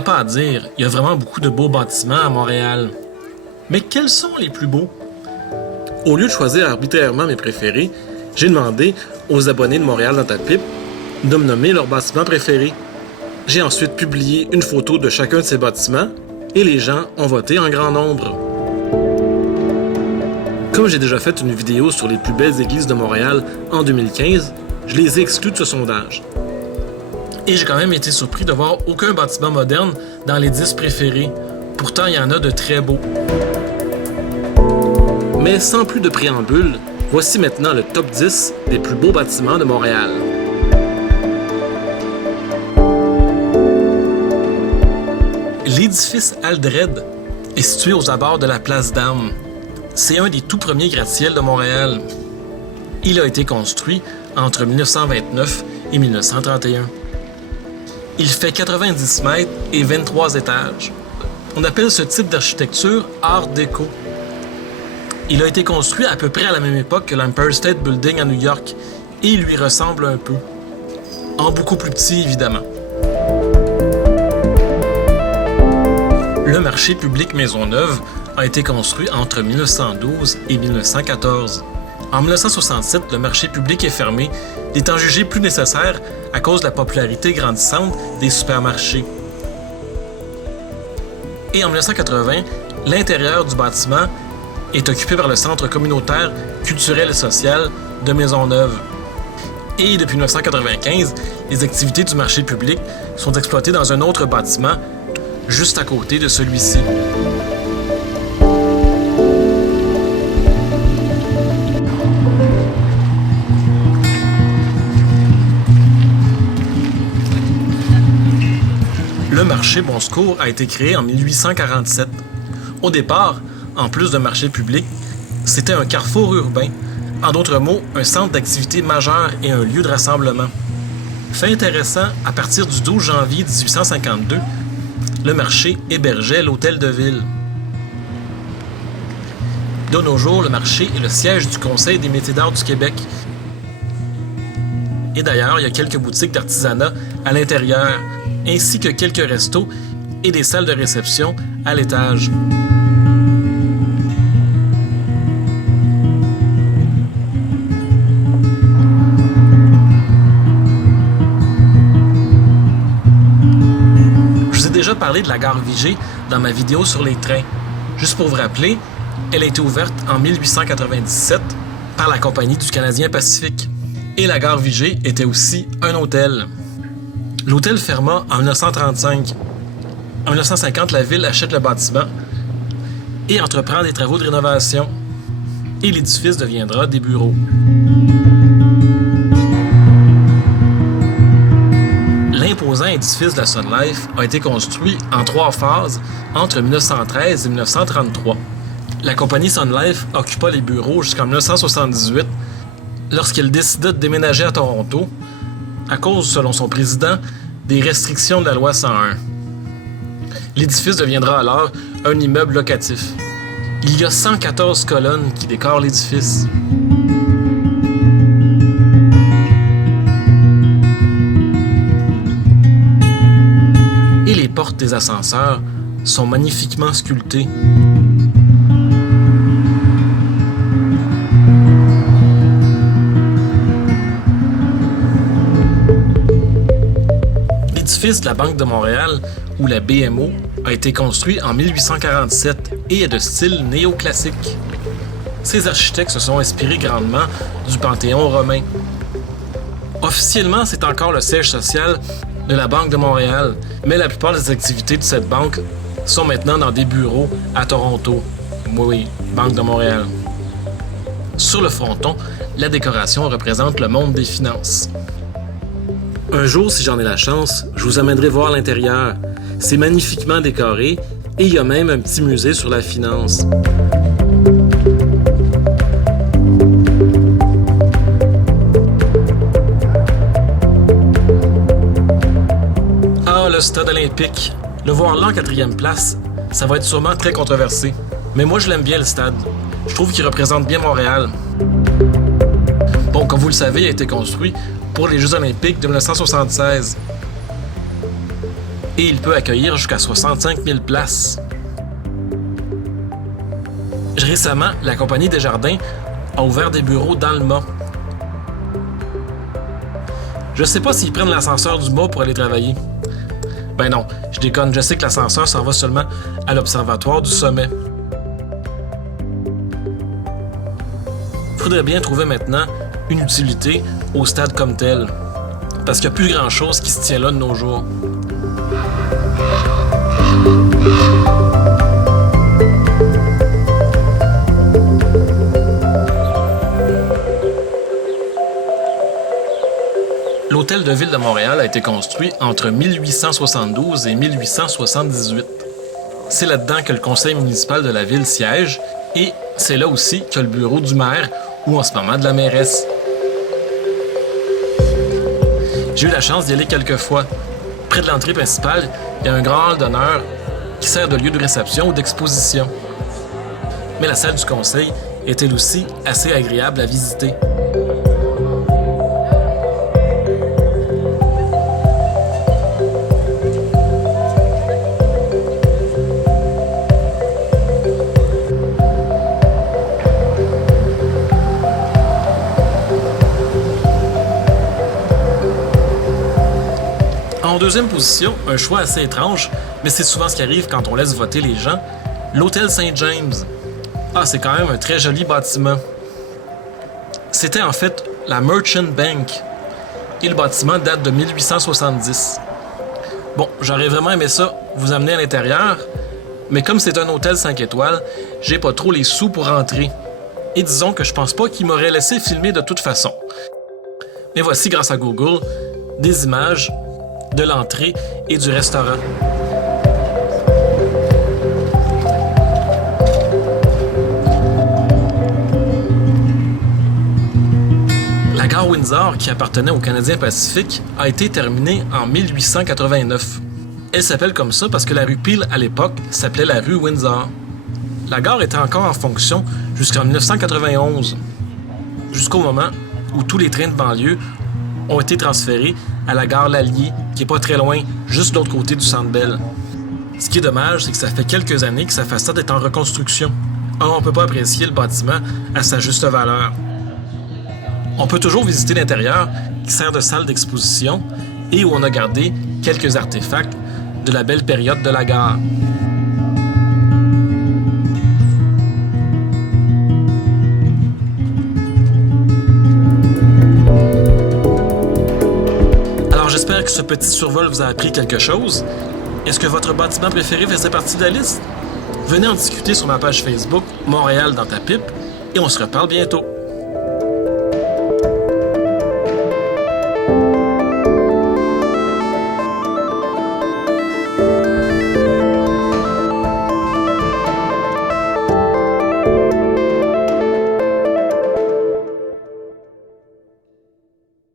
a pas à dire, il y a vraiment beaucoup de beaux bâtiments à Montréal. Mais quels sont les plus beaux? Au lieu de choisir arbitrairement mes préférés, j'ai demandé aux abonnés de Montréal dans ta pipe de me nommer leurs bâtiments préférés. J'ai ensuite publié une photo de chacun de ces bâtiments et les gens ont voté en grand nombre. Comme j'ai déjà fait une vidéo sur les plus belles églises de Montréal en 2015, je les ai exclus de ce sondage. Et j'ai quand même été surpris de voir aucun bâtiment moderne dans les 10 préférés. Pourtant, il y en a de très beaux. Mais sans plus de préambule, voici maintenant le top 10 des plus beaux bâtiments de Montréal. L'édifice Aldred est situé aux abords de la place d'Armes. C'est un des tout premiers gratte-ciels de Montréal. Il a été construit entre 1929 et 1931. Il fait 90 mètres et 23 étages. On appelle ce type d'architecture Art déco. Il a été construit à peu près à la même époque que l'Empire State Building à New York et il lui ressemble un peu. En beaucoup plus petit, évidemment. Le marché public Maisonneuve a été construit entre 1912 et 1914. En 1967, le marché public est fermé, étant jugé plus nécessaire à cause de la popularité grandissante des supermarchés. Et en 1980, l'intérieur du bâtiment est occupé par le Centre communautaire, culturel et social de Maisonneuve. Et depuis 1995, les activités du marché public sont exploitées dans un autre bâtiment juste à côté de celui-ci. Le marché Bon Secours a été créé en 1847. Au départ, en plus d'un marché public, c'était un carrefour urbain, en d'autres mots, un centre d'activité majeur et un lieu de rassemblement. Fait intéressant, à partir du 12 janvier 1852, le marché hébergeait l'hôtel de ville. De nos jours, le marché est le siège du Conseil des métiers d'art du Québec. Et d'ailleurs, il y a quelques boutiques d'artisanat à l'intérieur, ainsi que quelques restos et des salles de réception à l'étage. Je vous ai déjà parlé de la gare Vigée dans ma vidéo sur les trains. Juste pour vous rappeler, elle a été ouverte en 1897 par la Compagnie du Canadien Pacifique. Et la gare Vigée était aussi un hôtel. L'hôtel ferma en 1935. En 1950, la ville achète le bâtiment et entreprend des travaux de rénovation. Et l'édifice deviendra des bureaux. L'imposant édifice de la Sun Life a été construit en 3 phases entre 1913 et 1933. La compagnie Sun Life occupa les bureaux jusqu'en 1978 lorsqu'elle décida de déménager à Toronto à cause, selon son président, des restrictions de la loi 101. L'édifice deviendra alors un immeuble locatif. Il y a 114 colonnes qui décorent l'édifice. Et les portes des ascenseurs sont magnifiquement sculptées. L'édifice de la Banque de Montréal, ou la BMO, a été construit en 1847 et est de style néoclassique. Ces architectes se sont inspirés grandement du Panthéon romain. Officiellement, c'est encore le siège social de la Banque de Montréal, mais la plupart des activités de cette banque sont maintenant dans des bureaux à Toronto. Oui, Banque de Montréal. Sur le fronton, la décoration représente le monde des finances. Un jour, si j'en ai la chance, je vous amènerai voir l'intérieur. C'est magnifiquement décoré et il y a même un petit musée sur la finance. Ah, le stade olympique. Le voir là en 4e place, ça va être sûrement très controversé. Mais moi, je l'aime bien, le stade. Je trouve qu'il représente bien Montréal. Bon, comme vous le savez, il a été construit pour les Jeux olympiques de 1976. et il peut accueillir jusqu'à 65 000 places. Récemment, la compagnie Desjardins a ouvert des bureaux dans le mât. Je sais pas s'ils prennent l'ascenseur du mât pour aller travailler. Ben non, je déconne, je sais que l'ascenseur s'en va seulement à l'observatoire du sommet. Faudrait bien trouver maintenant une utilité au stade comme tel, parce qu'il n'y a plus grand-chose qui se tient là de nos jours. L'Hôtel de Ville de Montréal a été construit entre 1872 et 1878. C'est là-dedans que le conseil municipal de la ville siège et c'est là aussi que le bureau du maire ou en ce moment de la mairesse. J'ai eu la chance d'y aller quelques fois. Près de l'entrée principale, il y a un grand hall d'honneur qui sert de lieu de réception ou d'exposition. Mais la salle du conseil est elle aussi assez agréable à visiter. En deuxième position, un choix assez étrange, mais c'est souvent ce qui arrive quand on laisse voter les gens, l'Hôtel Saint-James. Ah, c'est quand même un très joli bâtiment. C'était en fait la Merchant Bank, et le bâtiment date de 1870. Bon, j'aurais vraiment aimé ça, vous amener à l'intérieur, mais comme c'est un hôtel 5 étoiles, j'ai pas trop les sous pour entrer. Et disons que je pense pas qu'il m'aurait laissé filmer de toute façon. Mais voici, grâce à Google, des images de l'entrée et du restaurant. La gare Windsor, qui appartenait au Canadien Pacifique, a été terminée en 1889. Elle s'appelle comme ça parce que la rue Peel, à l'époque, s'appelait la rue Windsor. La gare était encore en fonction jusqu'en 1991, jusqu'au moment où tous les trains de banlieue ont été transférés à la gare Lallier, qui est pas très loin, juste de l'autre côté du Centre Bell. Ce qui est dommage, c'est que ça fait quelques années que sa façade est en reconstruction. Alors on peut pas apprécier le bâtiment à sa juste valeur. On peut toujours visiter l'intérieur, qui sert de salle d'exposition, et où on a gardé quelques artefacts de la belle période de la gare. J'espère que ce petit survol vous a appris quelque chose. Est-ce que votre bâtiment préféré faisait partie de la liste? Venez en discuter sur ma page Facebook Montréal dans ta pipe et on se reparle bientôt.